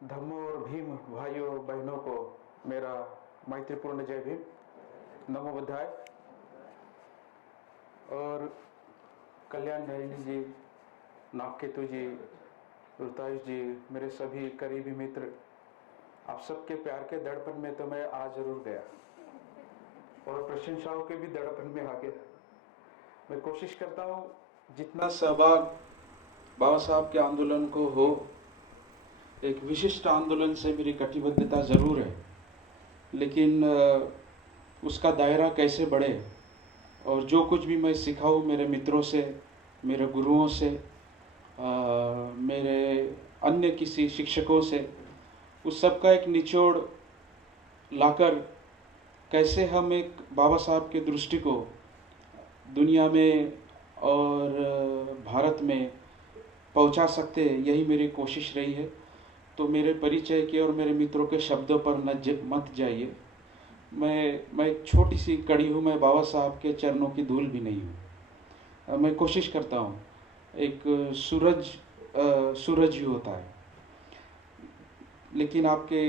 धम्मो और भीम भाइयों बहनों को मेरा मैत्रीपूर्ण जय भीम, नमो बुद्धाय। और कल्याण नरेंद्र जी, नागकेतु जी, ऋतायुष जी, मेरे सभी करीबी मित्र, आप सबके प्यार के दड़पन में तो मैं आ जरूर गया और प्रशंसाओं के भी दड़पन में आ गया। मैं कोशिश करता हूँ जितना सहभाग बाबा साहब के आंदोलन को हो, एक विशिष्ट आंदोलन से मेरी कटिबद्धता ज़रूर है, लेकिन उसका दायरा कैसे बढ़े और जो कुछ भी मैं सिखाऊँ मेरे मित्रों से, मेरे गुरुओं से, मेरे अन्य किसी शिक्षकों से, उस सब का एक निचोड़ लाकर कैसे हम एक बाबा साहब के दृष्टि को दुनिया में और भारत में पहुंचा सकते, यही मेरी कोशिश रही है। तो मेरे परिचय के और मेरे मित्रों के शब्दों पर मत जाइए। मैं एक छोटी सी कड़ी हूँ, मैं बाबा साहब के चरणों की धूल भी नहीं हूँ। मैं कोशिश करता हूँ, एक सूरज ही होता है। लेकिन आपके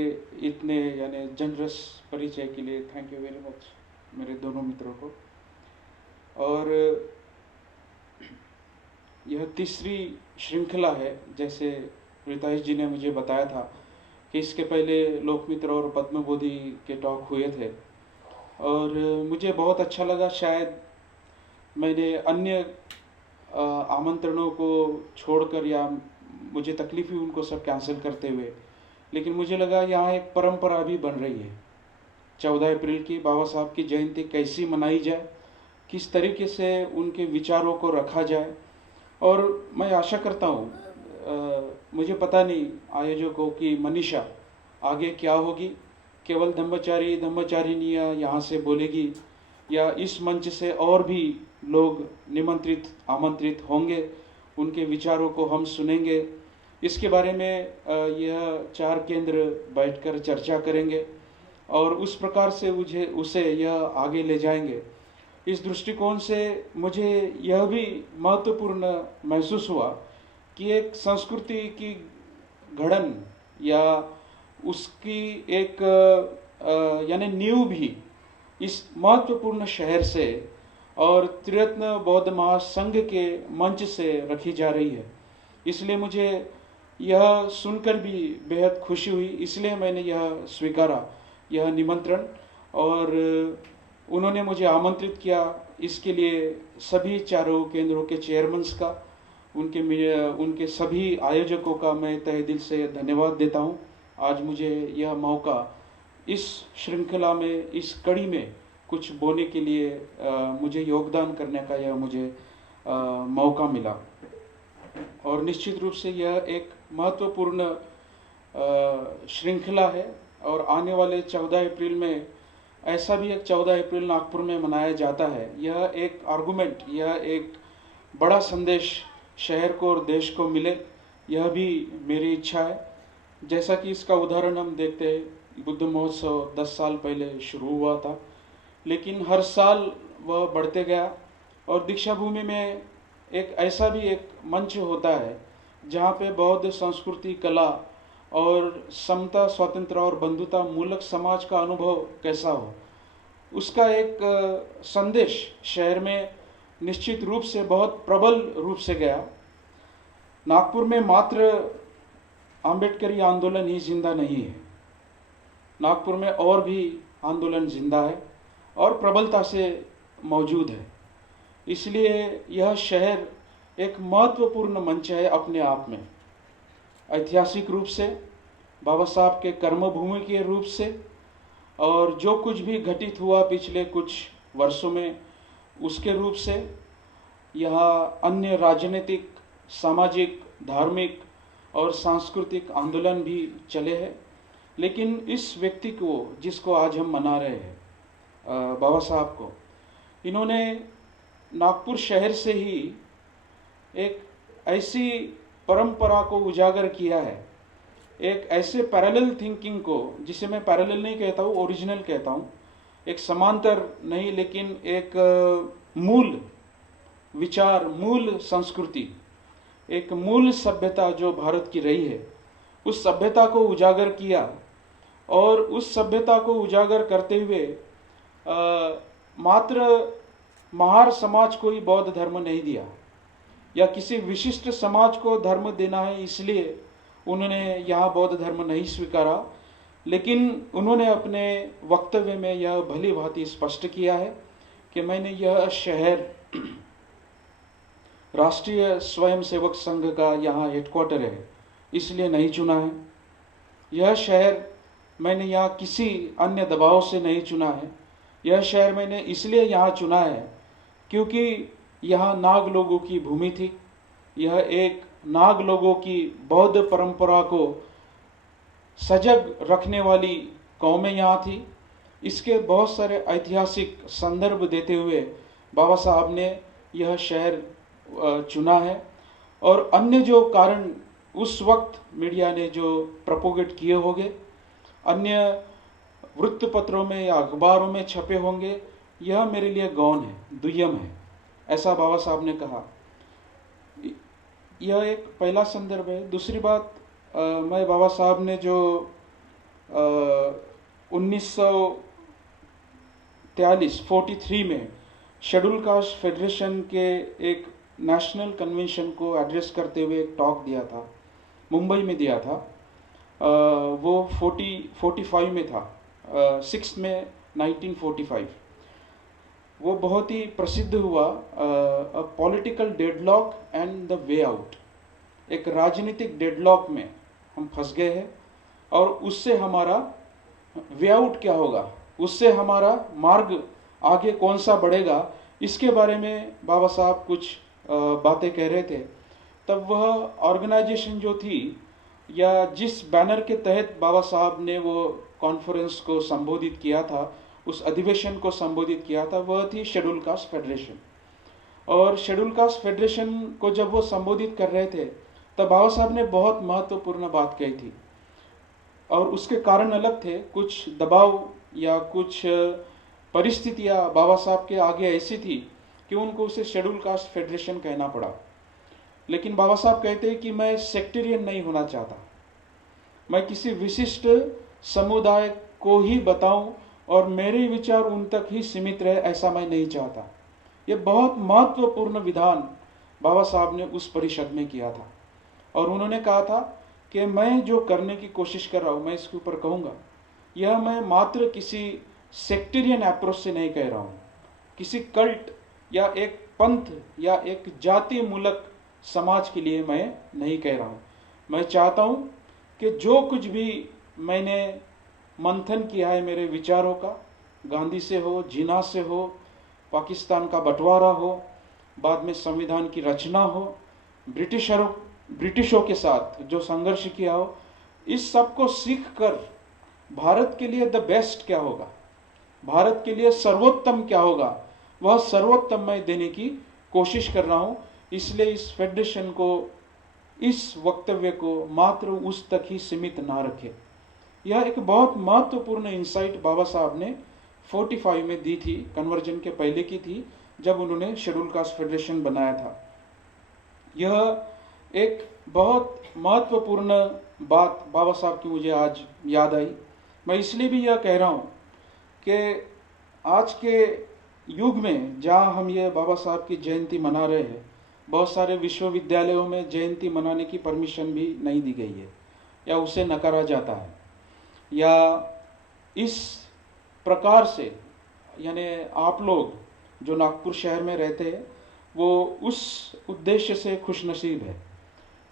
इतने यानी जनरस परिचय के लिए थैंक यू वेरी मच मेरे दोनों मित्रों को। और यह तीसरी श्रृंखला है, जैसे ऋतायुष जी ने मुझे बताया था कि इसके पहले लोकमित्र और पद्मबोधि के टॉक हुए थे और मुझे बहुत अच्छा लगा। शायद मैंने अन्य आमंत्रणों को छोड़कर, या मुझे तकलीफ हुई उनको सब कैंसिल करते हुए, लेकिन मुझे लगा यहाँ एक परंपरा भी बन रही है। 14 अप्रैल की बाबा साहब की जयंती कैसी मनाई जाए, किस तरीके से उनके विचारों को रखा जाए। और मैं आशा करता हूँ, मुझे पता नहीं आयोजकों की मनीषा आगे क्या होगी, केवल धम्मचारिणियाँ यहाँ से बोलेगी या इस मंच से और भी लोग आमंत्रित होंगे, उनके विचारों को हम सुनेंगे। इसके बारे में यह 4 केंद्र बैठकर चर्चा करेंगे और उस प्रकार से उसे यह आगे ले जाएंगे। इस दृष्टिकोण से मुझे यह भी महत्वपूर्ण महसूस हुआ कि एक संस्कृति की घड़न या उसकी एक यानी नींव भी इस महत्वपूर्ण शहर से और त्रिरत्न बौद्ध महासंघ के मंच से रखी जा रही है। इसलिए मुझे यह सुनकर भी बेहद खुशी हुई, इसलिए मैंने यह स्वीकारा, यह निमंत्रण, और उन्होंने मुझे आमंत्रित किया। इसके लिए सभी 4 केंद्रों के चेयरमैन्स का, उनके सभी आयोजकों का मैं तहे दिल से धन्यवाद देता हूं। आज मुझे यह मौका इस श्रृंखला में, इस कड़ी में कुछ बोलने के लिए मुझे योगदान करने का यह मुझे मौका मिला। और निश्चित रूप से यह एक महत्वपूर्ण श्रृंखला है। और आने वाले 14 अप्रैल में ऐसा भी एक 14 अप्रैल नागपुर में मनाया जाता है। यह एक आर्गुमेंट, यह एक बड़ा संदेश शहर को और देश को मिले, यह भी मेरी इच्छा है। जैसा कि इसका उदाहरण हम देखते हैं, बुद्ध महोत्सव 10 साल पहले शुरू हुआ था, लेकिन हर साल वह बढ़ते गया। और दीक्षा भूमि में एक ऐसा भी एक मंच होता है जहाँ पे बौद्ध संस्कृति, कला और समता, स्वतंत्र और बंधुता मूलक समाज का अनुभव कैसा हो, उसका एक संदेश शहर में निश्चित रूप से बहुत प्रबल रूप से गया। नागपुर में मात्र आंबेडकरी आंदोलन ही जिंदा नहीं है, नागपुर में और भी आंदोलन जिंदा है और प्रबलता से मौजूद है। इसलिए यह शहर एक महत्वपूर्ण मंच है अपने आप में, ऐतिहासिक रूप से, बाबा साहब के कर्मभूमि के रूप से, और जो कुछ भी घटित हुआ पिछले कुछ वर्षों में उसके रूप से। यहाँ अन्य राजनीतिक, सामाजिक, धार्मिक और सांस्कृतिक आंदोलन भी चले हैं, लेकिन इस व्यक्ति को, जिसको आज हम मना रहे हैं, बाबा साहब को, इन्होंने नागपुर शहर से ही एक ऐसी परंपरा को उजागर किया है, एक ऐसे पैरेलल थिंकिंग को, जिसे मैं पैरेलल नहीं कहता हूँ, ओरिजिनल कहता हूँ, एक समांतर नहीं, लेकिन एक मूल विचार, मूल संस्कृति, एक मूल सभ्यता जो भारत की रही है, उस सभ्यता को उजागर किया, और उस सभ्यता को उजागर करते हुए मात्र महार समाज को ही बौद्ध धर्म नहीं दिया, या किसी विशिष्ट समाज को धर्म देना है इसलिए उन्होंने यहाँ बौद्ध धर्म नहीं स्वीकारा, लेकिन उन्होंने अपने वक्तव्य में यह भली भांति स्पष्ट किया है कि मैंने यह शहर राष्ट्रीय स्वयंसेवक संघ का यहाँ हेडक्वार्टर है इसलिए नहीं चुना है। यह शहर मैंने यहाँ किसी अन्य दबाव से नहीं चुना है। यह शहर मैंने इसलिए यहाँ चुना है क्योंकि यहाँ नाग लोगों की भूमि थी। यह एक नाग लोगों की बौद्ध परंपरा को सजग रखने वाली कौमें यहाँ थी। इसके बहुत सारे ऐतिहासिक संदर्भ देते हुए बाबा साहब ने यह शहर चुना है, और अन्य जो कारण उस वक्त मीडिया ने जो प्रोपोगेट किए होंगे, अन्य वृत्तपत्रों में या अखबारों में छपे होंगे, यह मेरे लिए गौण है, दुय्यम है, ऐसा बाबा साहब ने कहा। यह एक पहला संदर्भ है। दूसरी बात, मैं बाबा साहब ने जो 1943 में शेड्यूल कास्ट फेडरेशन के एक नेशनल कन्वेंशन को एड्रेस करते हुए एक टॉक दिया था, मुंबई में दिया था। वो 45 में था, 6 में 1945। वो बहुत ही प्रसिद्ध हुआ, political deadlock and the way out. एक राजनीतिक डेडलॉक में हम फंस गए हैं, और उससे हमारा वे आउट क्या होगा, उससे हमारा मार्ग आगे कौन सा बढ़ेगा, इसके बारे में बाबा साहब कुछ बातें कह रहे थे। तब वह ऑर्गेनाइजेशन जो थी, या जिस बैनर के तहत बाबा साहब ने वो कॉन्फ्रेंस को संबोधित किया था, उस अधिवेशन को संबोधित किया था, वह थी शेड्यूल कास्ट फेडरेशन। और शेड्यूल कास्ट फेडरेशन को जब वो संबोधित कर रहे थे, तब बाबा साहब ने बहुत महत्वपूर्ण बात कही थी, और उसके कारण अलग थे। कुछ दबाव या कुछ परिस्थितियां बाबा साहब के आगे ऐसी थी कि उनको उसे शेड्यूल कास्ट फेडरेशन कहना पड़ा। लेकिन बाबा साहब कहते हैं कि मैं सेक्टेरियन नहीं होना चाहता, मैं किसी विशिष्ट समुदाय को ही बताऊं और मेरे विचार उन तक ही सीमित रहे, ऐसा मैं नहीं चाहता। ये बहुत महत्वपूर्ण विधान बाबा साहब ने उस परिषद में किया था, और उन्होंने कहा था कि मैं जो करने की कोशिश कर रहा हूँ, मैं इसके ऊपर कहूँगा, यह मैं मात्र किसी सेक्टेरियन अप्रोच से नहीं कह रहा हूँ, किसी कल्ट या एक पंथ या एक जाति मूलक समाज के लिए मैं नहीं कह रहा हूँ। मैं चाहता हूँ कि जो कुछ भी मैंने मंथन किया है मेरे विचारों का, गांधी से हो, जिन्ना से हो, पाकिस्तान का बंटवारा हो, बाद में संविधान की रचना हो, ब्रिटिशों के साथ जो संघर्ष किया हो, इस सब को सीख कर भारत के लिए द बेस्ट क्या होगा, भारत के लिए सर्वोत्तम क्या होगा, वह सर्वोत्तम मैं देने की कोशिश कर रहा हूँ। इसलिए इस फेडरेशन को, इस वक्तव्य को मात्र उस तक ही सीमित ना रखे। यह एक बहुत महत्वपूर्ण इंसाइट बाबा साहब ने 45 में दी थी, कन्वर्जन के पहले की थी, जब उन्होंने शेड्यूल कास्ट फेडरेशन बनाया था। यह एक बहुत महत्वपूर्ण बात बाबा साहब की मुझे आज याद आई। मैं इसलिए भी यह कह रहा हूँ कि आज के युग में जहाँ हम ये बाबा साहब की जयंती मना रहे हैं, बहुत सारे विश्वविद्यालयों में जयंती मनाने की परमिशन भी नहीं दी गई है, या उसे नकारा जाता है, या इस प्रकार से, यानी आप लोग जो नागपुर शहर में रहते हैं, वो उस उद्देश्य से खुशनसीब है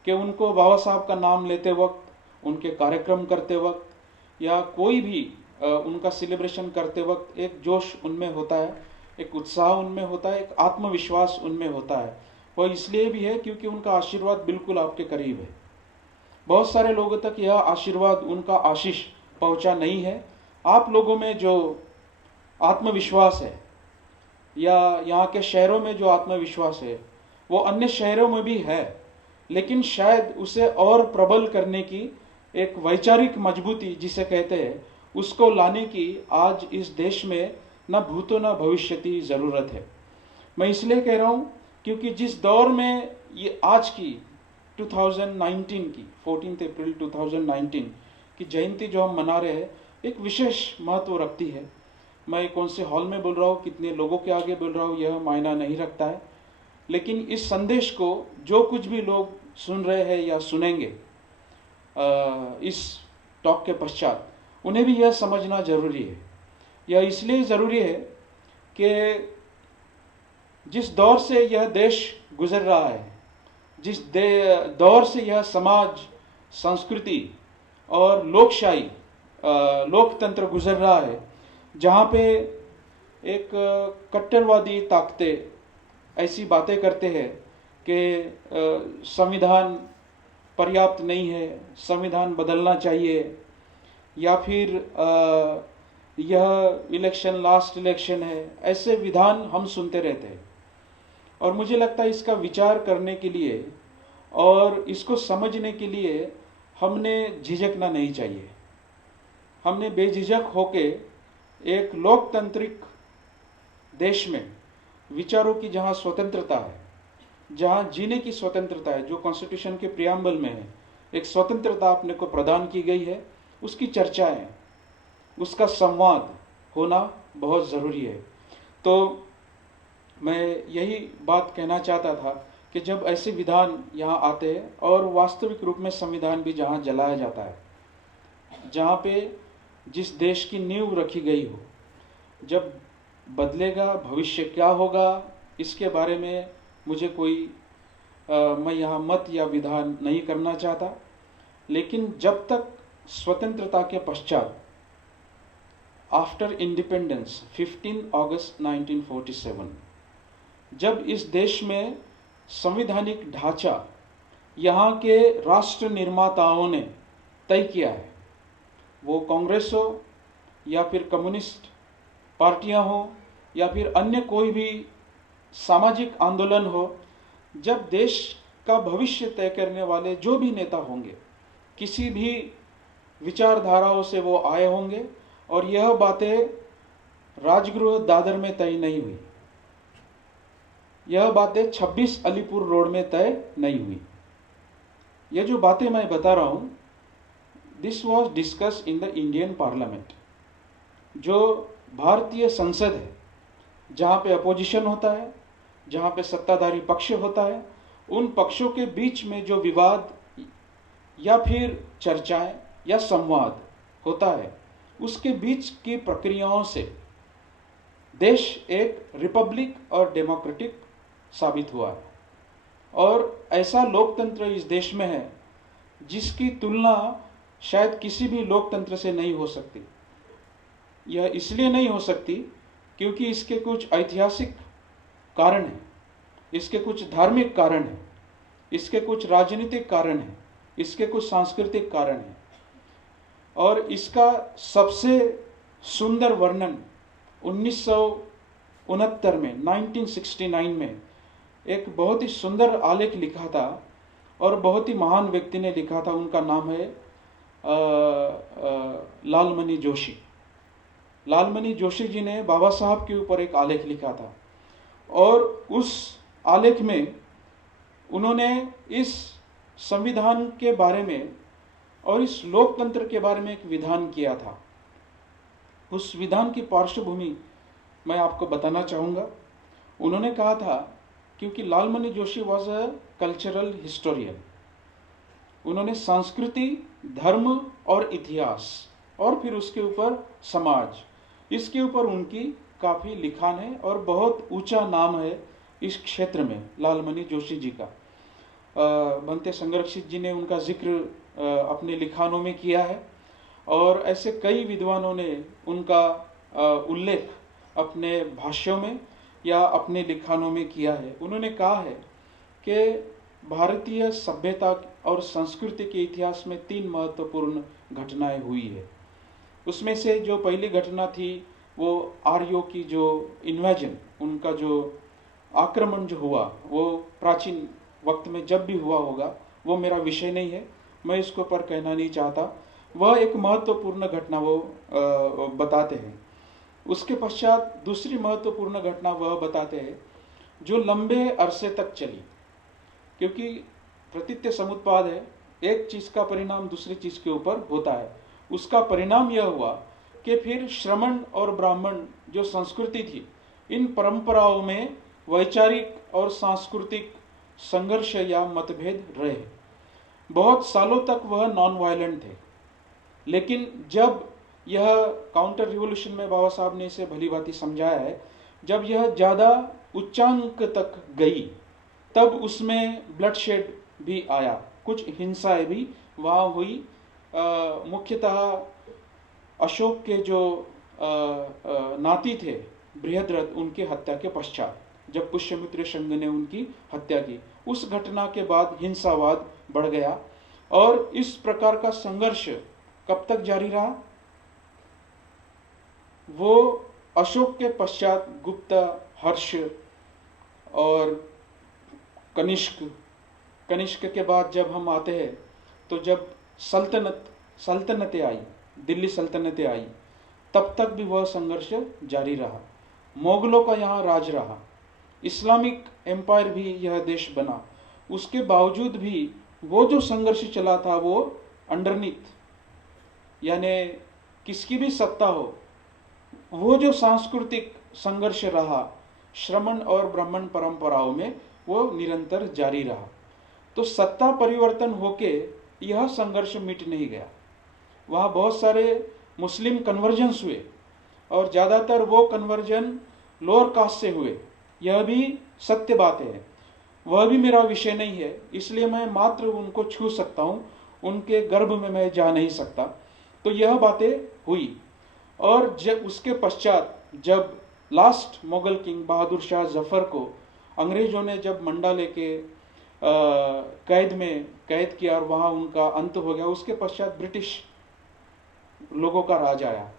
कि उनको बाबा साहब का नाम लेते वक्त, उनके कार्यक्रम करते वक्त, या कोई भी उनका सेलिब्रेशन करते वक्त एक जोश उनमें होता है, एक उत्साह उनमें होता है, एक आत्मविश्वास उनमें होता है। वह इसलिए भी है क्योंकि उनका आशीर्वाद बिल्कुल आपके करीब है। बहुत सारे लोगों तक यह आशीर्वाद, उनका आशीष पहुंचा नहीं है। आप लोगों में जो आत्मविश्वास है, या यहाँ के शहरों में जो आत्मविश्वास है, वो अन्य शहरों में भी है, लेकिन शायद उसे और प्रबल करने की एक वैचारिक मजबूती जिसे कहते हैं, उसको लाने की आज इस देश में न भूतो न भविष्यति ज़रूरत है। मैं इसलिए कह रहा हूँ क्योंकि जिस दौर में ये आज की 2019 की 14 अप्रैल 2019 की जयंती जो हम मना रहे हैं एक विशेष महत्व रखती है। मैं कौन से हॉल में बोल रहा हूँ, कितने लोगों के आगे बोल रहा हूँ, यह मायना नहीं रखता है, लेकिन इस संदेश को जो कुछ भी लोग सुन रहे हैं या सुनेंगे इस टॉक के पश्चात, उन्हें भी यह समझना जरूरी है। यह इसलिए ज़रूरी है कि जिस दौर से यह देश गुजर रहा है, जिस दौर से यह समाज, संस्कृति और लोकशाही, लोकतंत्र गुजर रहा है, जहाँ पे एक कट्टरवादी ताकतें ऐसी बातें करते हैं कि संविधान पर्याप्त नहीं है, संविधान बदलना चाहिए, या फिर यह इलेक्शन लास्ट इलेक्शन है, ऐसे विधान हम सुनते रहते हैं। और मुझे लगता है इसका विचार करने के लिए और इसको समझने के लिए हमने झिझकना नहीं चाहिए। हमने बेझिझक होके एक लोकतांत्रिक देश में विचारों की जहाँ स्वतंत्रता है, जहाँ जीने की स्वतंत्रता है, जो कॉन्स्टिट्यूशन के प्रियम्बल में है, एक स्वतंत्रता अपने को प्रदान की गई है, उसकी चर्चाएं, उसका संवाद होना बहुत ज़रूरी है। तो मैं यही बात कहना चाहता था कि जब ऐसे विधान यहाँ आते हैं और वास्तविक रूप में संविधान भी जहाँ जलाया जाता है, जहाँ पे जिस देश की नींव रखी गई हो, जब बदलेगा भविष्य क्या होगा, इसके बारे में मुझे मैं यहाँ मत या विधान नहीं करना चाहता। लेकिन जब तक स्वतंत्रता के पश्चात, आफ्टर इंडिपेंडेंस 15 अगस्त 1947, जब इस देश में संवैधानिक ढांचा यहाँ के राष्ट्र निर्माताओं ने तय किया है, वो कांग्रेस हो या फिर कम्युनिस्ट पार्टियां हो या फिर अन्य कोई भी सामाजिक आंदोलन हो, जब देश का भविष्य तय करने वाले जो भी नेता होंगे, किसी भी विचारधाराओं से वो आए होंगे, और यह बातें राजगृह दादर में तय नहीं हुई, यह बातें 26 अलीपुर रोड में तय नहीं हुई। यह जो बातें मैं बता रहा हूँ, this was discuss in the Indian parliament, जो भारतीय संसद है, जहाँ पे अपोजिशन होता है, जहाँ पे सत्ताधारी पक्ष होता है, उन पक्षों के बीच में जो विवाद या फिर चर्चाएं या संवाद होता है, उसके बीच की प्रक्रियाओं से देश एक रिपब्लिक और डेमोक्रेटिक साबित हुआ है। और ऐसा लोकतंत्र इस देश में है जिसकी तुलना शायद किसी भी लोकतंत्र से नहीं हो सकती। यह इसलिए नहीं हो सकती क्योंकि इसके कुछ ऐतिहासिक कारण हैं, इसके कुछ धार्मिक कारण हैं, इसके कुछ राजनीतिक कारण हैं, इसके कुछ सांस्कृतिक कारण हैं। और इसका सबसे सुंदर वर्णन 1969 में 1969 में एक बहुत ही सुंदर आलेख लिखा था और बहुत ही महान व्यक्ति ने लिखा था। उनका नाम है लालमणि जोशी। लालमणि जोशी जी ने बाबा साहब के ऊपर एक आलेख लिखा था, और उस आलेख में उन्होंने इस संविधान के बारे में और इस लोकतंत्र के बारे में एक विधान किया था। उस विधान की पार्श्वभूमि मैं आपको बताना चाहूँगा। उन्होंने कहा था, क्योंकि Lalmani Joshi was a cultural historian, उन्होंने संस्कृति, धर्म और इतिहास और फिर उसके ऊपर समाज, इसके ऊपर उनकी काफ़ी लिखान है और बहुत ऊंचा नाम है इस क्षेत्र में लालमणि जोशी जी का। बनते संरक्षित जी ने उनका जिक्र अपने लिखानों में किया है, और ऐसे कई विद्वानों ने उनका उल्लेख अपने भाष्यों में या अपने लिखानों में किया है। उन्होंने कहा है कि भारतीय सभ्यता और संस्कृति के इतिहास में 3 महत्वपूर्ण घटनाएं हुई है। उसमें से जो पहली घटना थी वो आर्यों की जो इन्वेजन, उनका जो आक्रमण जो हुआ, वो प्राचीन वक्त में जब भी हुआ होगा, वो मेरा विषय नहीं है, मैं इसके ऊपर कहना नहीं चाहता। वह एक महत्वपूर्ण घटना वो बताते हैं। उसके पश्चात दूसरी महत्वपूर्ण घटना वह बताते हैं जो लंबे अरसे तक चली, क्योंकि प्रतीत्य समुत्पाद है, एक चीज का परिणाम दूसरी चीज के ऊपर होता है। उसका परिणाम यह हुआ कि फिर श्रमण और ब्राह्मण जो संस्कृति थी, इन परंपराओं में वैचारिक और सांस्कृतिक संघर्ष या मतभेद रहे। बहुत सालों तक वह नॉन वायलेंट थे, लेकिन जब यह काउंटर रिवॉल्यूशन में बाबा साहब ने इसे भली भांति समझाया है, जब यह ज़्यादा उच्चांक तक गई तब उसमें ब्लडशेड भी आया, कुछ हिंसाएं भी वहाँ हुई। मुख्यतः अशोक के जो नाती थे बृहद्रथ, उनके हत्या के पश्चात जब पुष्यमित्र शंग ने उनकी हत्या की, उस घटना के बाद हिंसावाद बढ़ गया। और इस प्रकार का संघर्ष कब तक जारी रहा? वो अशोक के पश्चात गुप्त, हर्ष और कनिष्क के बाद जब हम आते हैं तो जब सल्तनतें आई, दिल्ली सल्तनतें आई, तब तक भी वह संघर्ष जारी रहा। मोगलों का यहाँ राज रहा, इस्लामिक एम्पायर भी यह देश बना। उसके बावजूद भी वो जो संघर्ष चला था वो अंडरनीथ, यानी किसकी भी सत्ता हो, वो जो सांस्कृतिक संघर्ष रहा श्रमण और ब्राह्मण परंपराओं में, वो निरंतर जारी रहा। तो सत्ता परिवर्तन होके यह संघर्ष मिट नहीं गया। वहाँ बहुत सारे मुस्लिम कन्वर्जन्स हुए और ज़्यादातर वो कन्वर्जन लोअर कास्ट से हुए, यह भी सत्य बात है। वह भी मेरा विषय नहीं है, इसलिए मैं मात्र उनको छू सकता हूँ, उनके गर्भ में मैं जा नहीं सकता। तो यह बातें हुई। और जब उसके पश्चात जब लास्ट मुगल किंग बहादुर शाह जफर को अंग्रेजों ने जब मंडा लेके कैद किया और वहाँ उनका अंत हो गया, उसके पश्चात ब्रिटिश लोगों का राज आया।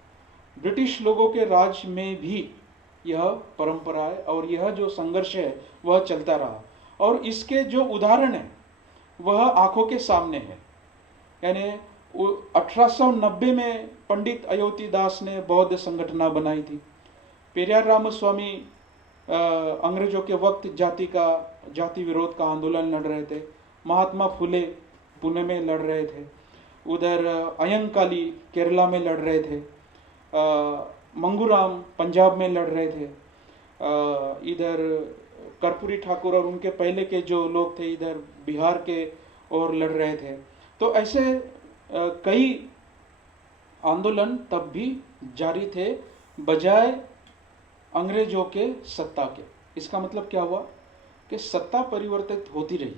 ब्रिटिश लोगों के राज में भी यह परंपरा है और यह जो संघर्ष है वह चलता रहा। और इसके जो उदाहरण है वह आंखों के सामने है। यानी 1890 में पंडित अयोती दास ने बौद्ध संगठना बनाई थी। पेरियार रामस्वामी अंग्रेजों के वक्त जाति विरोध का आंदोलन लड़ रहे थे। महात्मा फुले पुणे में लड़ रहे थे। उधर अयंकाली केरला में लड़ रहे थे। मंगूराम पंजाब में लड़ रहे थे। इधर कर्पूरी ठाकुर और उनके पहले के जो लोग थे इधर बिहार के और लड़ रहे थे। तो ऐसे कई आंदोलन तब भी जारी थे बजाय अंग्रेजों के सत्ता के। इसका मतलब क्या हुआ कि सत्ता परिवर्तित होती रही,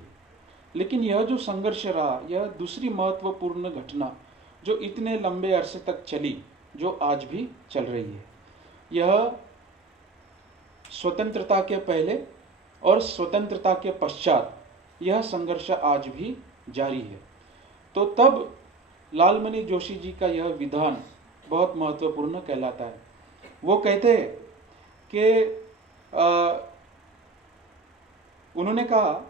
लेकिन यह जो संघर्ष रहा, यह दूसरी महत्वपूर्ण घटना जो इतने लंबे अरसे तक चली, जो आज भी चल रही है। यह स्वतंत्रता के पहले और स्वतंत्रता के पश्चात यह संघर्ष आज भी जारी है। तो तब लालमणि जोशी जी का यह विधान बहुत महत्वपूर्ण कहलाता है। वो कहते हैं कि उन्होंने कहा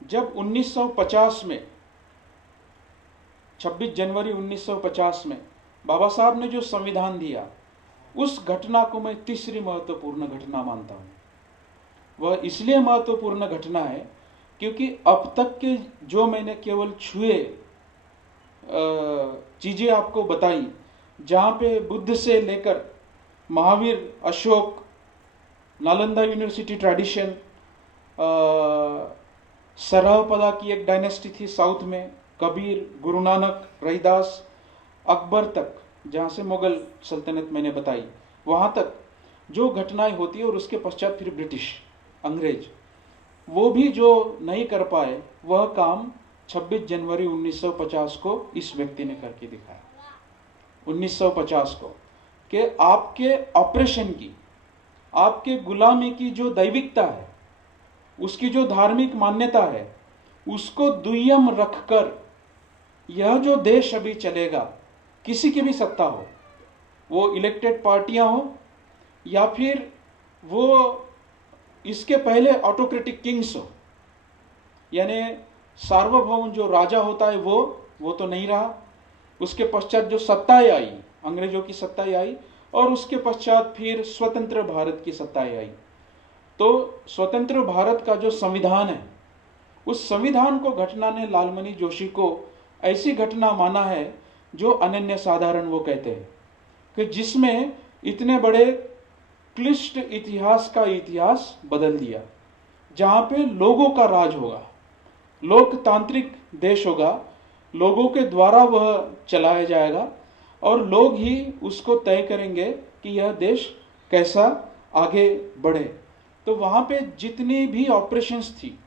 जब 1950 में 26 जनवरी 1950 में बाबा साहब ने जो संविधान दिया, उस घटना को मैं तीसरी महत्वपूर्ण घटना मानता हूँ। वह इसलिए महत्वपूर्ण घटना है क्योंकि अब तक के जो मैंने केवल छुए चीज़ें आपको बताई, जहाँ पे बुद्ध से लेकर महावीर, अशोक, नालंदा यूनिवर्सिटी ट्रेडिशन, सरहपदा की एक डायनेस्टी थी साउथ में, कबीर, गुरु नानक, रहीदास, अकबर तक, जहाँ से मुगल सल्तनत मैंने बताई, वहाँ तक जो घटनाएं होती है और उसके पश्चात फिर ब्रिटिश, अंग्रेज, वो भी जो नहीं कर पाए वह काम 26 जनवरी 1950 को इस व्यक्ति ने करके दिखाया। 1950 को कि आपके ऑपरेशन की, आपके गुलामी की जो दैविकता है, उसकी जो धार्मिक मान्यता है, उसको दुय्यम रखकर यह जो देश अभी चलेगा, किसी की भी सत्ता हो, वो इलेक्टेड पार्टियां हो या फिर वो इसके पहले ऑटोक्रेटिक किंग्स हो, यानी सार्वभौम जो राजा होता है वो तो नहीं रहा। उसके पश्चात जो सत्ताएं आई, अंग्रेजों की सत्ताएं आई, और उसके पश्चात फिर स्वतंत्र भारत की सत्ताएं आई। तो स्वतंत्र भारत का जो संविधान है, उस संविधान को घटना ने लालमणि जोशी को ऐसी घटना माना है जो अनन्य साधारण, वो कहते हैं कि जिसमें इतने बड़े क्लिष्ट इतिहास का इतिहास बदल दिया, जहां पे लोगों का राज होगा, लोकतांत्रिक देश होगा, लोगों के द्वारा वह चलाया जाएगा और लोग ही उसको तय करेंगे कि यह देश कैसा आगे बढ़े। तो वहाँ पे जितनी भी ऑपरेशंस थी,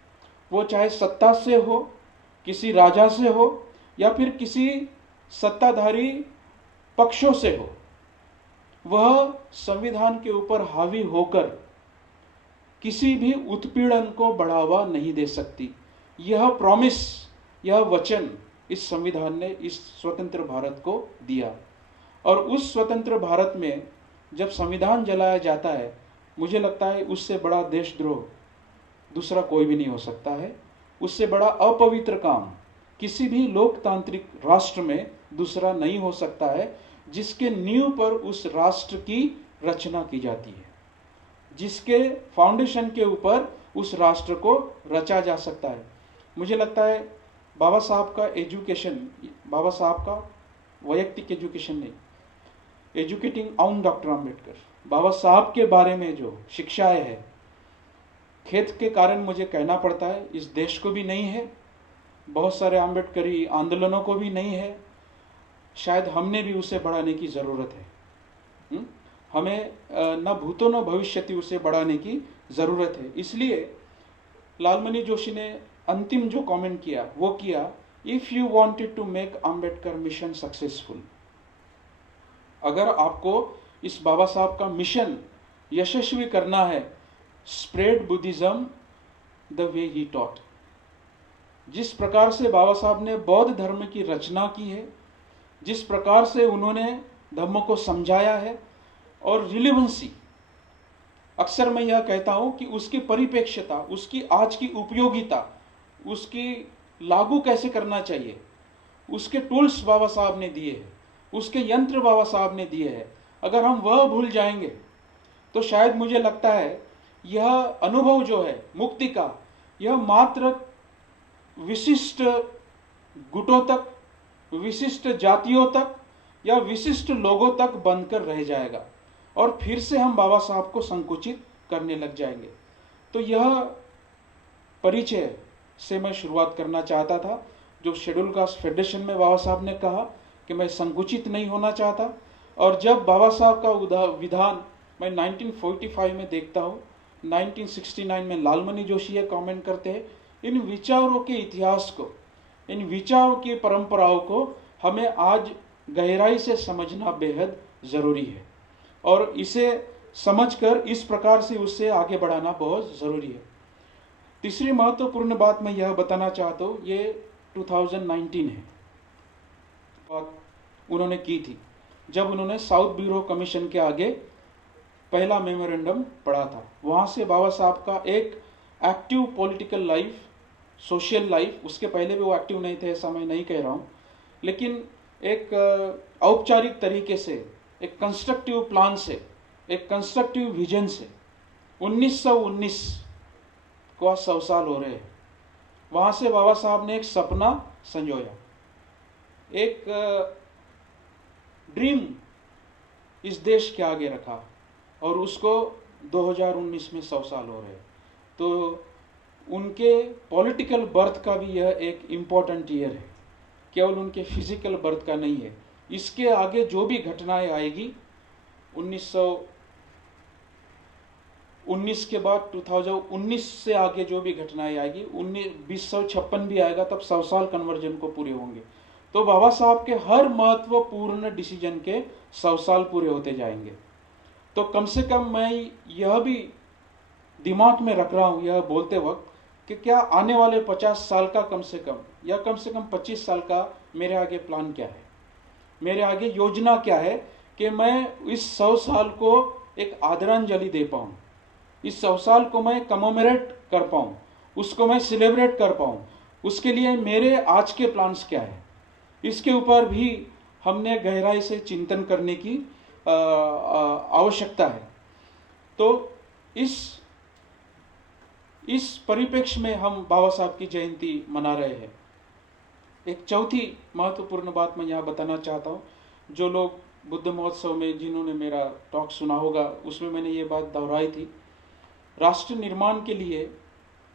वो चाहे सत्ता से हो, किसी राजा से हो, या फिर किसी सत्ताधारी पक्षों से हो, वह संविधान के ऊपर हावी होकर किसी भी उत्पीड़न को बढ़ावा नहीं दे सकती। यह प्रॉमिस, यह वचन इस संविधान ने इस स्वतंत्र भारत को दिया। और उस स्वतंत्र भारत में जब संविधान जलाया जाता है, मुझे लगता है उससे बड़ा देशद्रोह दूसरा कोई भी नहीं हो सकता है। उससे बड़ा अपवित्र काम किसी भी लोकतांत्रिक राष्ट्र में दूसरा नहीं हो सकता है, जिसके नींव पर उस राष्ट्र की रचना की जाती है, जिसके फाउंडेशन के ऊपर उस राष्ट्र को रचा जा सकता है। मुझे लगता है बाबा साहब का एजुकेशन, बाबा साहब का वैयक्तिक एजुकेशन नहीं, एजुकेटिंग ऑन डॉक्टर अंबेडकर, बाबा साहब के बारे में जो शिक्षाएं है, खेत के कारण मुझे कहना पड़ता है, इस देश को भी नहीं है, बहुत सारे आम्बेडकरी आंदोलनों को भी नहीं है, शायद हमने भी उसे बढ़ाने की ज़रूरत है। हमें न भूतो न भविष्यति उसे बढ़ाने की ज़रूरत है। इसलिए लालमणि जोशी ने अंतिम जो कमेंट किया वो किया, if you wanted to make Ambedkar mission successful, अगर आपको इस बाबा साहब का मिशन यशस्वी करना है, spread Buddhism the way he taught. जिस प्रकार से बाबा साहब ने बौद्ध धर्म की रचना की है, जिस प्रकार से उन्होंने धर्म को समझाया है, और रिलेवेंसी, अक्सर मैं यह कहता हूं कि उसकी परिप्रेक्ष्यता, उसकी आज की उपयोगिता, उसकी लागू कैसे करना चाहिए, उसके टूल्स बाबा साहब ने दिए हैं, उसके यंत्र बाबा साहब ने दिए हैं। अगर हम वह भूल जाएंगे तो शायद मुझे लगता है यह अनुभव जो है मुक्ति का, यह मात्र विशिष्ट गुटों तक, विशिष्ट जातियों तक या विशिष्ट लोगों तक बनकर रह जाएगा और फिर से हम बाबा साहब को संकुचित करने लग जाएंगे। तो यह परिचय से मैं शुरुआत करना चाहता था। जो शेड्यूल कास्ट फेडरेशन में बाबा साहब ने कहा कि मैं संकुचित नहीं होना चाहता, और जब बाबा साहब का विधान मैं 1945 में देखता हूँ, 1969 में लालमणि जोशी ये कमेंट करते हैं, इन विचारों के इतिहास को, इन विचारों की परंपराओं को हमें आज गहराई से समझना बेहद ज़रूरी है और इसे समझकर इस प्रकार से उससे आगे बढ़ाना बहुत ज़रूरी है। तीसरी महत्वपूर्ण बात मैं यह बताना चाहता हूँ, ये 2019 है, बात उन्होंने की थी जब उन्होंने साउथ ब्यूरो कमीशन के आगे पहला मेमोरेंडम पढ़ा था। वहाँ से बाबा साहब का एक active political life, social life, उसके पहले भी वो एक्टिव नहीं थे ऐसा मैं नहीं कह रहा हूँ, लेकिन एक औपचारिक तरीके से, एक कंस्ट्रक्टिव प्लान से, एक कंस्ट्रक्टिव विजन से 1919 को आज 100 साल हो रहे हैं। वहाँ से बाबा साहब ने एक सपना संजोया, एक ड्रीम इस देश के आगे रखा और उसको 2019 में 100 साल हो रहे हैं। तो उनके पॉलिटिकल बर्थ का भी यह एक इम्पॉर्टेंट ईयर है, केवल उनके फिजिकल बर्थ का नहीं है। इसके आगे जो भी घटनाएं आएगी 1919 के बाद 2019 से आगे जो भी घटनाएं आएगी, 2056 भी आएगा तब 100 साल कन्वर्जन को पूरे होंगे। तो बाबा साहब के हर महत्वपूर्ण डिसीजन के 100 साल पूरे होते जाएंगे। तो कम से कम मैं यह भी दिमाग में रख रहा हूँ यह बोलते वक्त कि क्या आने वाले 50 साल का कम से कम 25 साल का मेरे आगे प्लान क्या है, मेरे आगे योजना क्या है कि मैं इस 100 साल को एक आदरांजलि दे पाऊँ, इस 100 साल को मैं कमोमेरेट कर पाऊँ, उसको मैं सेलिब्रेट कर पाऊँ। उसके लिए मेरे आज के प्लान्स क्या है, इसके ऊपर भी हमने गहराई से चिंतन करने की आवश्यकता है। तो इस इस परिप्रेक्ष्य में हम बाबा साहब की जयंती मना रहे हैं। एक चौथी महत्वपूर्ण बात मैं यहाँ बताना चाहता हूँ। जो लोग बुद्ध महोत्सव में जिन्होंने मेरा टॉक सुना होगा, उसमें मैंने ये बात दोहराई थी, राष्ट्र निर्माण के लिए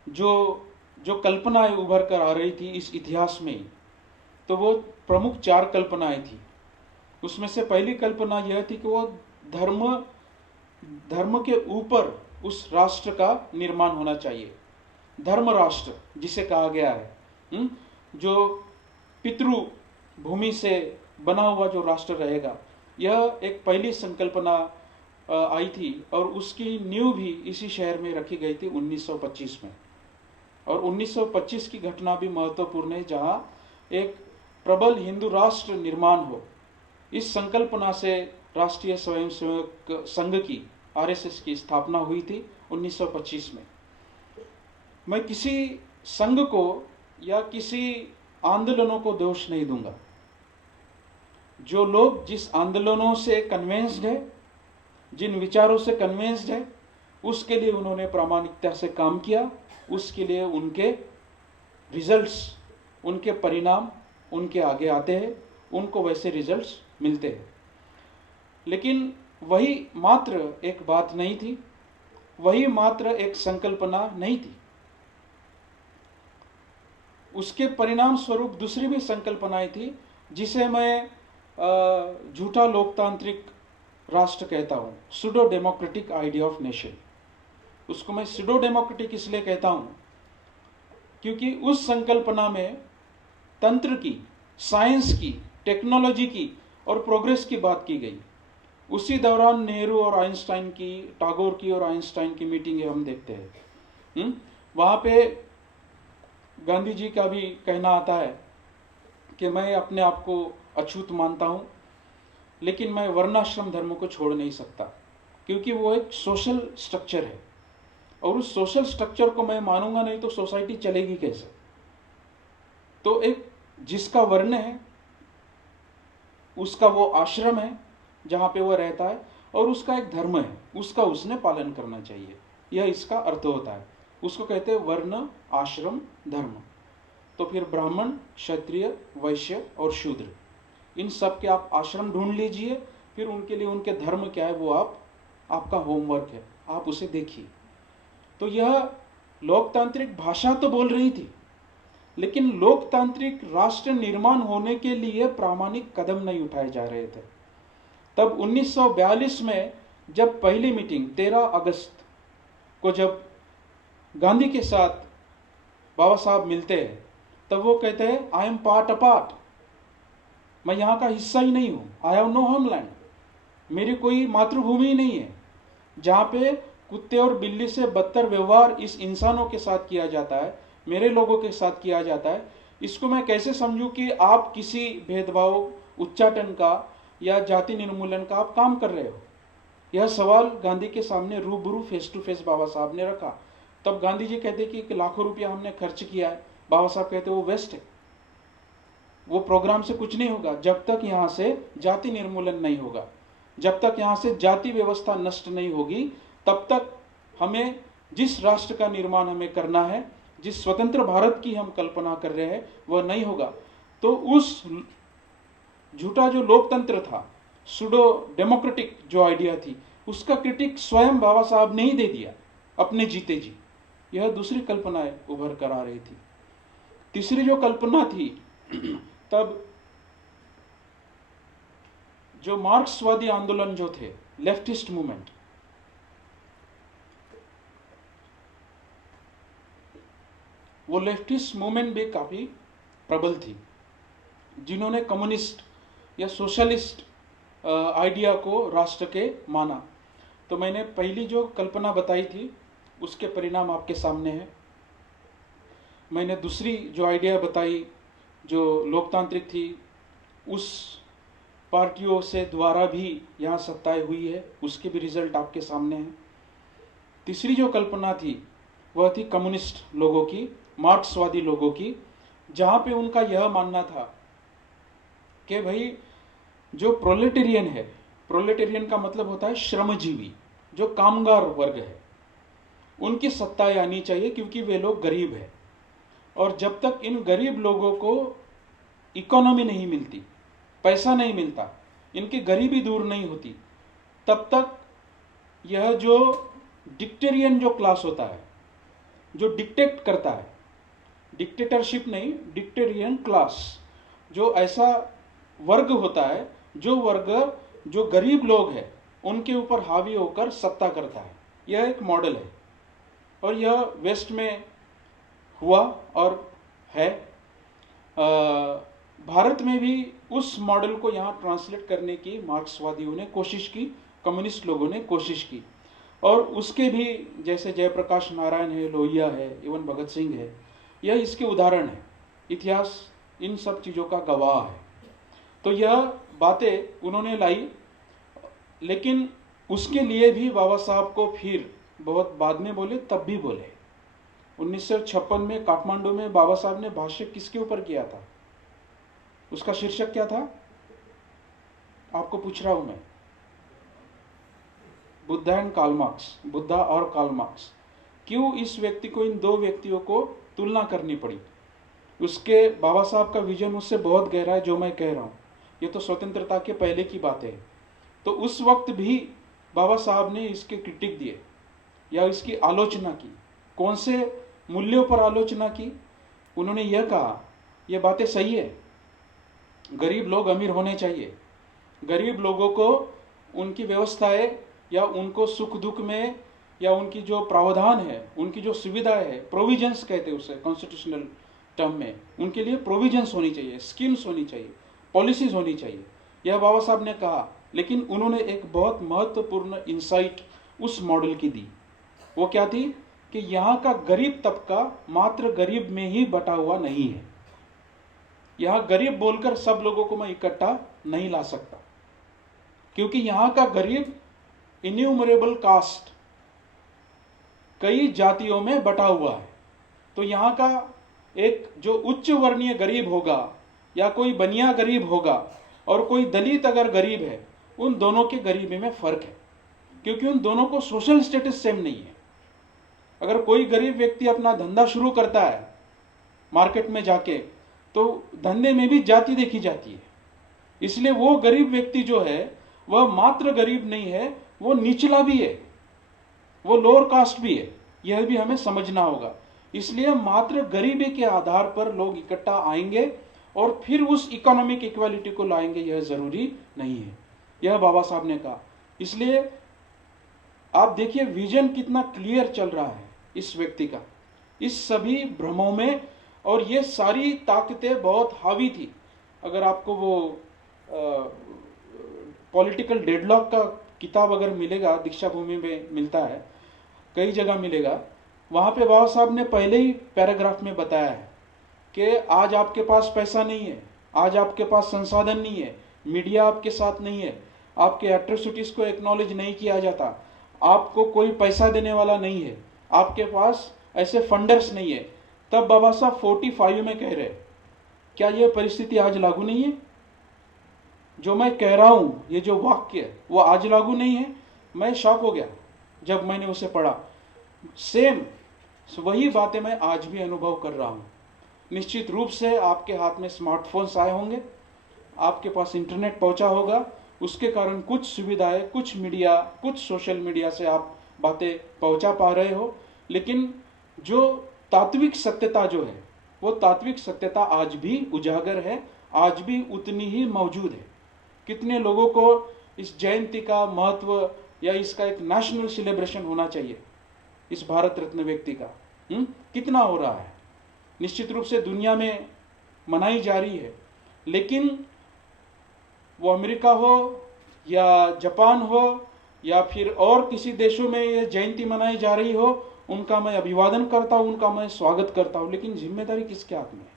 जो जो कल्पनाएं उभर कर आ रही थी इस इतिहास में, तो वो प्रमुख 4 कल्पनाएं थी। उसमें से पहली कल्पना यह थी कि वो धर्म के ऊपर उस राष्ट्र का निर्माण होना चाहिए। धर्म राष्ट्र जिसे कहा गया है, जो पितृ भूमि से बना हुआ जो राष्ट्र रहेगा, यह एक पहली संकल्पना आई थी और उसकी नींव भी इसी शहर में रखी गई थी 1925 में। और 1925 की घटना भी महत्वपूर्ण है, जहां एक प्रबल हिंदू राष्ट्र निर्माण हो। इस संकल्पना से राष्ट्रीय स्वयंसेवक संघ की, आरएसएस की स्थापना हुई थी 1925 में। मैं किसी संघ को या किसी आंदोलनों को दोष नहीं दूंगा। जो लोग जिस आंदोलनों से कन्विंस्ड है, जिन विचारों से कन्विंस्ड है, उसके लिए उन्होंने प्रामाणिकता से काम किया, उसके लिए उनके रिजल्ट्स, उनके परिणाम उनके आगे आते हैं, उनको वैसे रिजल्ट्स मिलते हैं। लेकिन वही मात्र एक बात नहीं थी, वही मात्र एक संकल्पना नहीं थी। उसके परिणाम स्वरूप दूसरी भी संकल्पनाएं थी, जिसे मैं झूठा लोकतांत्रिक राष्ट्र कहता हूं, pseudo democratic idea of nation. उसको मैं सुडो डेमोक्रेटिक इसलिए कहता हूं क्योंकि उस संकल्पना में तंत्र की, साइंस की, टेक्नोलॉजी की और प्रोग्रेस की बात की गई। उसी दौरान नेहरू और आइंस्टाइन की, टैगोर की और आइंस्टाइन की मीटिंग हम देखते हैं। वहां पे गांधी जी का भी कहना आता है कि मैं अपने आप को अछूत मानता हूं, लेकिन मैं वर्णाश्रम धर्म को छोड़ नहीं सकता, क्योंकि वो एक सोशल स्ट्रक्चर है और उस सोशल स्ट्रक्चर को मैं मानूंगा नहीं तो सोसाइटी चलेगी कैसे। तो एक जिसका वर्ण है, उसका वो आश्रम है जहां पे वो रहता है, और उसका एक धर्म है, उसका उसने पालन करना चाहिए। यह इसका अर्थ होता है। उसको कहते हैं वर्ण, आश्रम, धर्म। तो फिर ब्राह्मण, क्षत्रिय, वैश्य और शूद्र, इन सब के आप आश्रम ढूंढ लीजिए, फिर उनके लिए उनके धर्म क्या है वो आपका होमवर्क है, आप उसे देखिए। तो यह लोकतांत्रिक भाषा तो बोल रही थी, लेकिन लोकतांत्रिक राष्ट्र निर्माण होने के लिए प्रामाणिक कदम नहीं उठाए जा रहे थे। तब 1942 में जब पहली मीटिंग 13 अगस्त को जब गांधी के साथ बाबा साहब मिलते हैं, तब वो कहते हैं आई एम पार्ट अपार्ट, मैं यहाँ का हिस्सा ही नहीं हूँ, आई हैव नो होमलैंड, मेरी कोई मातृभूमि ही नहीं है। जहाँ पे कुत्ते और बिल्ली से बदतर व्यवहार इस इंसानों के साथ किया जाता है, मेरे लोगों के साथ किया जाता है, इसको मैं कैसे समझूं कि आप किसी भेदभाव, उच्चाटन का या जाति निर्मूलन का आप काम कर रहे हो। यह सवाल गांधी के सामने रूबरू फेस टू फेस बाबा साहब ने रखा। तब गांधी जी कहते कि लाखों रुपया हमने खर्च किया है, बाबा साहब कहते वो वेस्ट है, वो प्रोग्राम से कुछ नहीं होगा जब तक यहाँ से जाति निर्मूलन नहीं होगा, जब तक यहाँ से जाति व्यवस्था नष्ट नहीं होगी, तब तक हमें जिस राष्ट्र का निर्माण हमें करना है, जिस स्वतंत्र भारत की हम कल्पना कर रहे हैं, वह नहीं होगा। तो उस झूठा जो लोकतंत्र था, सुडो डेमोक्रेटिक जो आइडिया थी, उसका क्रिटिक स्वयं बाबा साहब ने ही दे दिया अपने जीते जी। यह दूसरी कल्पनाएं उभर कर आ रही थी। तीसरी जो कल्पना थी, तब जो मार्क्सवादी आंदोलन जो थे, लेफ्टिस्ट मूवमेंट, वो लेफ्टिस्ट मूवमेंट भी काफी प्रबल थी, जिन्होंने कम्युनिस्ट या सोशलिस्ट आइडिया को राष्ट्र के माना। तो मैंने पहली जो कल्पना बताई थी उसके परिणाम आपके सामने हैं। मैंने दूसरी जो आइडिया बताई जो लोकतांत्रिक थी, उस पार्टियों से द्वारा भी यहाँ सत्ताएं हुई है, उसके भी रिजल्ट आपके सामने हैं। तीसरी जो कल्पना थी वह थी कम्युनिस्ट लोगों की, मार्क्सवादी लोगों की, जहाँ पे उनका यह मानना था कि भाई जो प्रोलेटेरियन है, प्रोलेटेरियन का मतलब होता है श्रमजीवी, जो कामगार वर्ग है, उनकी सत्ता आनी चाहिए, क्योंकि वे लोग गरीब हैं। और जब तक इन गरीब लोगों को इकोनॉमी नहीं मिलती, पैसा नहीं मिलता, इनकी गरीबी दूर नहीं होती, तब तक यह जो डिक्टेरियन जो क्लास होता है, जो डिक्टेट करता है, डिक्टेटरशिप नहीं, डिक्टेरियन क्लास, जो ऐसा वर्ग होता है, जो वर्ग जो गरीब लोग हैं उनके ऊपर हावी होकर सत्ता करता है, यह एक मॉडल है। और यह वेस्ट में हुआ और है। भारत में भी उस मॉडल को यहाँ ट्रांसलेट करने की मार्क्सवादियों ने कोशिश की, कम्युनिस्ट लोगों ने कोशिश की, और उसके भी जैसे जयप्रकाश नारायण है, लोहिया है, इवन भगत सिंह है, यह इसके उदाहरण है। इतिहास इन सब चीज़ों का गवाह है। तो यह बातें उन्होंने लाई, लेकिन उसके लिए भी बाबा साहब को फिर बहुत बाद में बोले, तब भी बोले। 1956 में काठमांडू में बाबा साहब ने भाष्य किसके ऊपर किया था? उसका शीर्षक क्या था? आपको पूछ रहा हूं मैं। Buddha and Karl Marx, Buddha और कार्ल मार्क्स। क्यों इस व्यक्ति को, इन दो व्यक्तियों को तुलना करनी पड़ी? उसके बाबा साहब का विजन उससे बहुत गहरा है, जो मैं कह रहा हूं। ये तो स्वतंत्रता के पहले की बात है। तो उस वक्त भी बाबा साहब ने इसके क्रिटिक दिए या इसकी आलोचना की। कौन से मूल्यों पर आलोचना की? उन्होंने यह कहा, यह बातें सही है, गरीब लोग अमीर होने चाहिए, गरीब लोगों को उनकी व्यवस्थाएं या उनको सुख दुख में या उनकी जो प्रावधान है, उनकी जो सुविधाएं है, प्रोविजंस कहते हैं उसे कॉन्स्टिट्यूशनल टर्म में, उनके लिए प्रोविजंस होनी चाहिए, स्कीम्स होनी चाहिए, पॉलिसीज होनी चाहिए, यह बाबा साहब ने कहा। लेकिन उन्होंने एक बहुत महत्वपूर्ण इंसाइट उस मॉडल की दी। वो क्या थी? कि यहाँ का गरीब तबका मात्र गरीब में ही बटा हुआ नहीं है। यहाँ गरीब बोलकर सब लोगों को मैं इकट्ठा नहीं ला सकता, क्योंकि यहाँ का गरीब इन्यूमरेबल कास्ट, कई जातियों में बटा हुआ है। तो यहाँ का एक जो उच्च वर्णीय गरीब होगा या कोई बनिया गरीब होगा और कोई दलित अगर गरीब है, उन दोनों के गरीबी में फर्क है, क्योंकि उन दोनों को सोशल स्टेटस सेम नहीं है। अगर कोई गरीब व्यक्ति अपना धंधा शुरू करता है मार्केट में जाके, तो धंधे में भी जाति देखी जाती है। इसलिए वो गरीब व्यक्ति जो है वह मात्र गरीब नहीं है, वो निचला भी है, वो लोअर कास्ट भी है। यह भी हमें समझना होगा। इसलिए मात्र गरीबी के आधार पर लोग इकट्ठा आएंगे और फिर उस इकोनॉमिक इक्वालिटी को लाएंगे, यह जरूरी नहीं है। यह बाबा साहब ने कहा। इसलिए आप देखिए विजन कितना क्लियर चल रहा है इस व्यक्ति का, इस सभी भ्रमों में। और ये सारी ताकतें बहुत हावी थी। अगर आपको वो पॉलिटिकल डेडलॉक का किताब अगर मिलेगा, दीक्षा भूमि में मिलता है, कई जगह मिलेगा, वहाँ पे बाबा साहब ने पहले ही पैराग्राफ में बताया है कि आज आपके पास पैसा नहीं है, आज आपके पास संसाधन नहीं है, मीडिया आपके साथ नहीं है, आपके एट्रोसिटीज़ को एक्नॉलेज नहीं किया जाता, आपको कोई पैसा देने वाला नहीं है, आपके पास ऐसे फंडर्स नहीं है। तब बाबा साहब 45 में कह रहे, क्या यह परिस्थिति आज लागू नहीं है? जो मैं कह रहा हूं, ये जो वाक्य, वो आज लागू नहीं है? मैं शॉक हो गया जब मैंने उसे पढ़ा। सेम वही बातें मैं आज भी अनुभव कर रहा हूं। निश्चित रूप से आपके हाथ में स्मार्टफोन्स आए होंगे, आपके पास इंटरनेट पहुंचा होगा, उसके कारण कुछ सुविधाएं, कुछ मीडिया, कुछ सोशल मीडिया से आप बातें पहुंचा पा रहे हो। लेकिन जो तात्विक सत्यता जो है, वो तात्विक सत्यता आज भी उजागर है, आज भी उतनी ही मौजूद है। कितने लोगों को इस जयंती का महत्व या इसका एक नेशनल सेलिब्रेशन होना चाहिए, इस भारत रत्न व्यक्ति का कितना हो रहा है? निश्चित रूप से दुनिया में मनाई जा रही है, लेकिन वो अमेरिका हो या जापान हो या फिर और किसी देशों में ये जयंती मनाई जा रही हो, उनका मैं अभिवादन करता हूं, उनका मैं स्वागत करता हूं। लेकिन जिम्मेदारी किसके हाथ में है?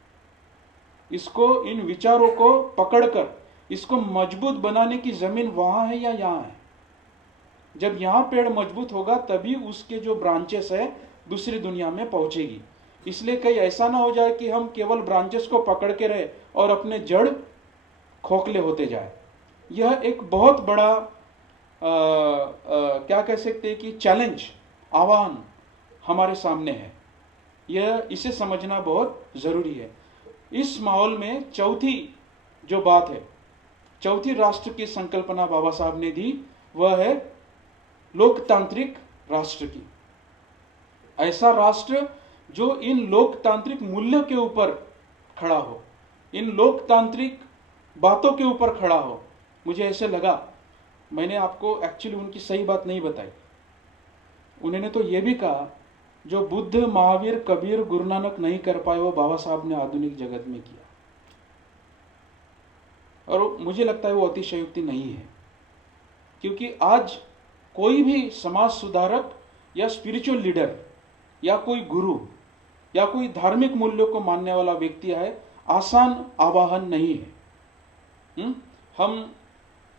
इसको, इन विचारों को पकड़कर इसको मजबूत बनाने की जमीन वहां है या यहाँ है? जब यहाँ पेड़ मजबूत होगा तभी उसके जो ब्रांचेस है दूसरी दुनिया में पहुंचेगी। इसलिए कहीं ऐसा ना हो जाए कि हम केवल ब्रांचेस को पकड़ के रहे और अपने जड़ खोखले होते जाए। यह एक बहुत बड़ा क्या कह सकते हैं कि चैलेंज, आह्वान हमारे सामने है। यह इसे समझना बहुत ज़रूरी है। इस माहौल में चौथी जो बात है, चौथी राष्ट्र की संकल्पना बाबा साहब ने दी, वह है लोकतांत्रिक राष्ट्र की। ऐसा राष्ट्र जो इन लोकतांत्रिक मूल्यों के ऊपर खड़ा हो, इन लोकतांत्रिक बातों के ऊपर खड़ा हो। मुझे ऐसे लगा, मैंने आपको एक्चुअली उनकी सही बात नहीं बताई। उन्होंने तो यह भी कहा, जो बुद्ध, महावीर, कबीर, गुरु नानक नहीं कर पाए वो बाबा साहब ने आधुनिक जगत में किया। और मुझे लगता है वो अतिशयोक्ति नहीं है, क्योंकि आज कोई भी समाज सुधारक या स्पिरिचुअल लीडर या कोई गुरु या कोई धार्मिक मूल्यों को मानने वाला व्यक्ति है, आसान आवाहन नहीं है। हम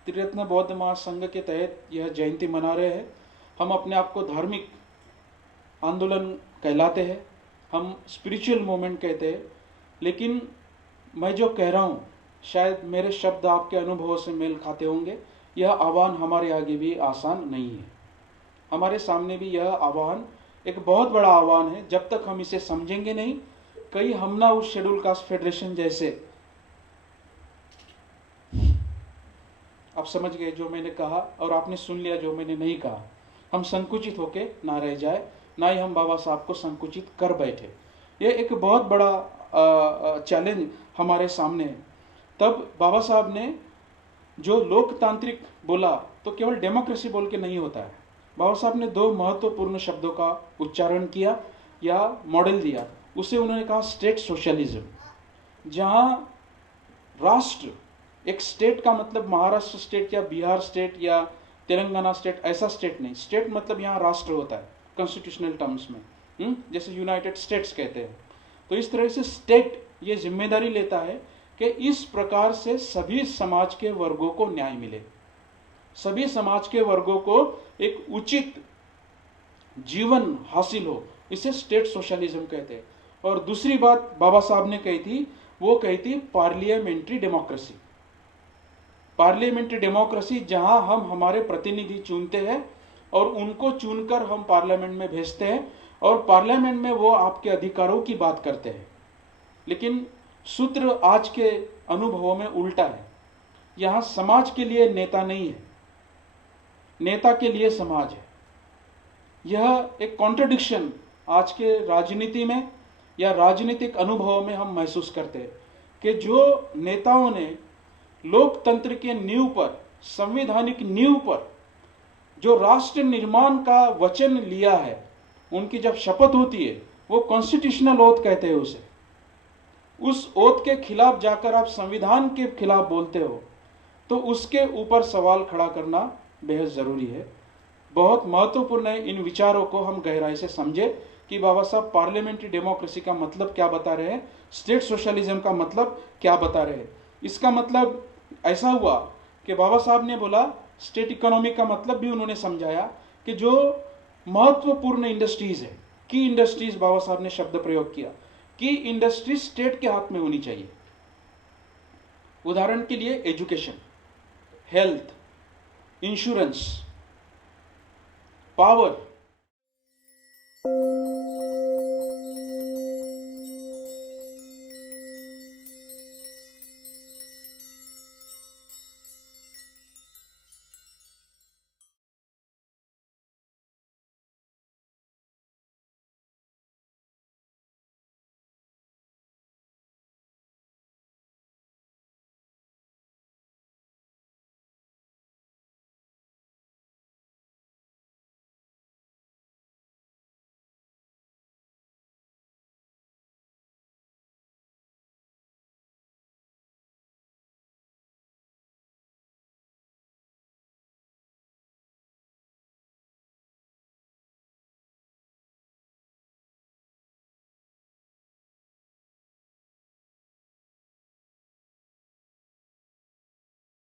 त्रिरत्न बौद्ध महासंघ के तहत यह जयंती मना रहे हैं। हम अपने आप को धार्मिक आंदोलन कहलाते हैं, हम स्पिरिचुअल मूवमेंट कहते हैं, लेकिन मैं जो कह रहा हूँ, शायद मेरे शब्द आपके अनुभवों से मेल खाते होंगे। यह आह्वान हमारे आगे भी आसान नहीं है। हमारे सामने भी यह आह्वान एक बहुत बड़ा आह्वान है। जब तक हम इसे समझेंगे नहीं, कई हम ना उस शेड्यूल कास्ट फेडरेशन जैसे, आप समझ गए जो मैंने कहा और आपने सुन लिया जो मैंने नहीं कहा, हम संकुचित होके ना रह जाए, ना ही हम बाबा साहब को संकुचित कर बैठे। ये एक बहुत बड़ा चैलेंज हमारे सामने है। तब बाबा साहब ने जो लोकतांत्रिक बोला, तो केवल डेमोक्रेसी बोल के नहीं होता है। बाबा साहब ने दो महत्वपूर्ण शब्दों का उच्चारण किया या मॉडल दिया। उसे उन्होंने कहा स्टेट सोशलिज्म, जहां राष्ट्र, एक स्टेट का मतलब महाराष्ट्र स्टेट या बिहार स्टेट या तेलंगाना स्टेट, ऐसा स्टेट नहीं। स्टेट मतलब यहाँ राष्ट्र होता है कॉन्स्टिट्यूशनल टर्म्स में, जैसे यूनाइटेड स्टेट्स कहते हैं। तो इस तरह से स्टेट ये जिम्मेदारी लेता है कि इस प्रकार से सभी समाज के वर्गों को न्याय मिले, सभी समाज के वर्गों को एक उचित जीवन हासिल हो। इसे स्टेट सोशलिज्म कहते हैं। और दूसरी बात बाबा साहब ने कही थी, वो कही थी पार्लियामेंट्री डेमोक्रेसी। पार्लियामेंट्री डेमोक्रेसी, जहां हम हमारे प्रतिनिधि चुनते हैं और उनको चुनकर हम पार्लियामेंट में भेजते हैं और पार्लियामेंट में वो आपके अधिकारों की बात करते हैं। लेकिन सूत्र आज के अनुभवों में उल्टा है। यहां समाज के लिए नेता नहीं है, नेता के लिए समाज है। यह एक कॉन्ट्रडिक्शन आज के राजनीति में या राजनीतिक अनुभवों में हम महसूस करते हैं कि जो नेताओं ने लोकतंत्र के नींव पर, संवैधानिक नींव पर जो राष्ट्र निर्माण का वचन लिया है, उनकी जब शपथ होती है, वो कॉन्स्टिट्यूशनल ओथ कहते हैं उसे। उस ओथ के खिलाफ जाकर आप संविधान के खिलाफ बोलते हो, तो उसके ऊपर सवाल खड़ा करना बेहद जरूरी है। बहुत महत्वपूर्ण है इन विचारों को हम गहराई से समझे कि बाबा साहब पार्लियामेंट्री डेमोक्रेसी का मतलब क्या बता रहे हैं, स्टेट सोशलिज्म का मतलब क्या बता रहे हैं। इसका मतलब ऐसा हुआ कि बाबा साहब ने बोला, स्टेट इकोनॉमी का मतलब भी उन्होंने समझाया कि जो महत्वपूर्ण इंडस्ट्रीज है, की इंडस्ट्रीज, बाबा साहब ने शब्द प्रयोग किया कि इंडस्ट्री स्टेट के हाथ में होनी चाहिए। उदाहरण के लिए एजुकेशन, हेल्थ, इंश्योरेंस, पावर,